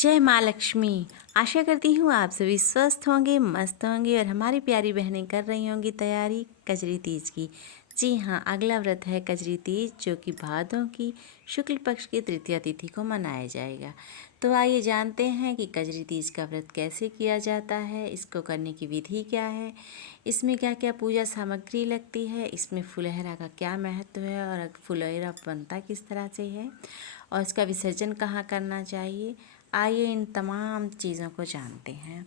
जय माँ लक्ष्मी। आशा करती हूँ आप सभी स्वस्थ होंगे, मस्त होंगे और हमारी प्यारी बहनें कर रही होंगी तैयारी कजरी तीज की। जी हाँ, अगला व्रत है कजरी तीज, जो कि भादों की शुक्ल पक्ष की तृतीया तिथि को मनाया जाएगा। तो आइए जानते हैं कि कजरी तीज का व्रत कैसे किया जाता है, इसको करने की विधि क्या है, इसमें क्या क्या पूजा सामग्री लगती है, इसमें फुलहरा का क्या महत्व है और फुलहरा बनता किस तरह से है और इसका विसर्जन कहाँ करना चाहिए। आइए इन तमाम चीज़ों को जानते हैं।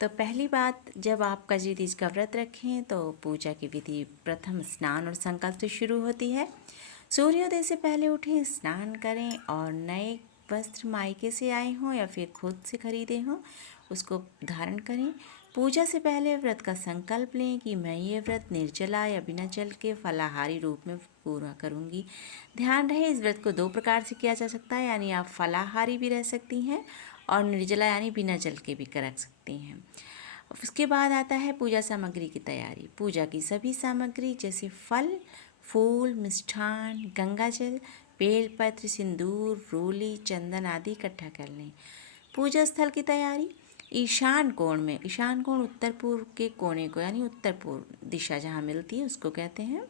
तो पहली बात, जब आप कजरी तीज का व्रत रखें तो पूजा की विधि प्रथम स्नान और संकल्प से शुरू होती है। सूर्योदय से पहले उठें, स्नान करें और नए वस्त्र मायके से आए हों या फिर खुद से खरीदे हों उसको धारण करें। पूजा से पहले व्रत का संकल्प लें कि मैं ये व्रत निर्जला या बिना जल के फलाहारी रूप में पूरा करूँगी। ध्यान रहे, इस व्रत को दो प्रकार से किया जा सकता है, यानी आप फलाहारी भी रह सकती हैं और निर्जला यानी बिना जल के भी कर सकती हैं। उसके बाद आता है पूजा सामग्री की तैयारी। पूजा की सभी सामग्री जैसे फल, फूल, मिष्ठान, गंगाजल, बेलपत्र, सिंदूर, रोली, चंदन आदि इकट्ठा कर लें। पूजा स्थल की तैयारी। ईशान कोण में, ईशान कोण उत्तर पूर्व के कोने को यानी उत्तर पूर्व दिशा जहाँ मिलती है उसको कहते हैं।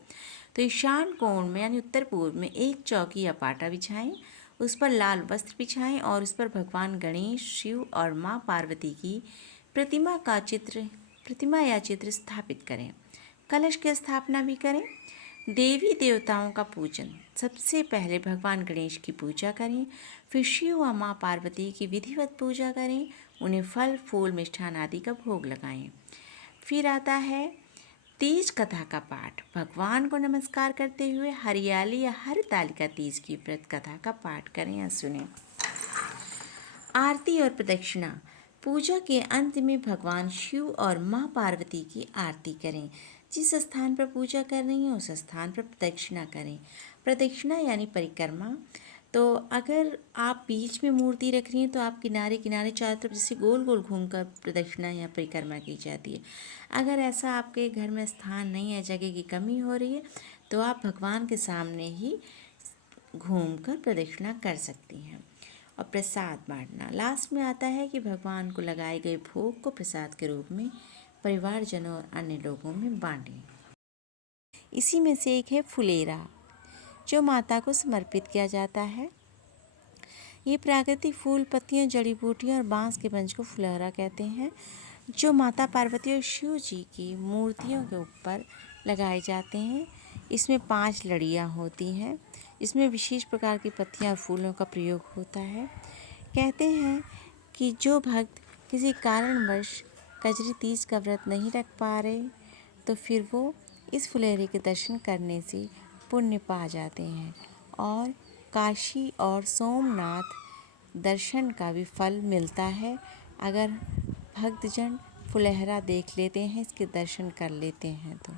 तो ईशान कोण में यानी उत्तर पूर्व में एक चौकी या पाटा बिछाएं, उस पर लाल वस्त्र बिछाएं और उस पर भगवान गणेश, शिव और माँ पार्वती की प्रतिमा या चित्र स्थापित करें। कलश की स्थापना भी करें। देवी देवताओं का पूजन। सबसे पहले भगवान गणेश की पूजा करें, फिर शिव व माँ पार्वती की विधिवत पूजा करें, उन्हें फल, फूल, मिष्ठान आदि का भोग लगाएं। फिर आता है तीज कथा का पाठ। भगवान को नमस्कार करते हुए हरियाली या हरतालिका तीज की व्रत कथा का पाठ करें या सुनें। आरती और प्रदक्षिणा। पूजा के अंत में भगवान शिव और माँ पार्वती की आरती करें। जिस स्थान पर पूजा कर रही हैं उस स्थान पर प्रदक्षिणा करें। प्रदक्षिणा यानी परिक्रमा। तो अगर आप बीच में मूर्ति रख रही हैं तो आप किनारे किनारे चारों तरफ जैसे गोल गोल घूमकर प्रदक्षिणा या परिक्रमा की जाती है। अगर ऐसा आपके घर में स्थान नहीं है, जगह की कमी हो रही है, तो आप भगवान के सामने ही घूमकर प्रदक्षिणा कर सकती हैं। और प्रसाद बांटना। लास्ट में आता है कि भगवान को लगाए गए भोग को प्रसाद के रूप में परिवारजनों और अन्य लोगों में बांटें। इसी में से एक है फुलेरा, जो माता को समर्पित किया जाता है। ये प्राकृतिक फूल, पत्तियां, जड़ी बूटियां और बांस के पंच को फुलहरा कहते हैं, जो माता पार्वती और शिव जी की मूर्तियों के ऊपर लगाए जाते हैं। इसमें 5 लड़ियाँ होती हैं। इसमें विशेष प्रकार की पत्तियां और फूलों का प्रयोग होता है। कहते हैं कि जो भक्त किसी कारणवश कजरी तीज का व्रत नहीं रख पा रहे तो फिर वो इस फुलहरे के दर्शन करने से पुण्य पा जाते हैं और काशी और सोमनाथ दर्शन का भी फल मिलता है। अगर भक्तजन फुलहरा देख लेते हैं, इसके दर्शन कर लेते हैं तो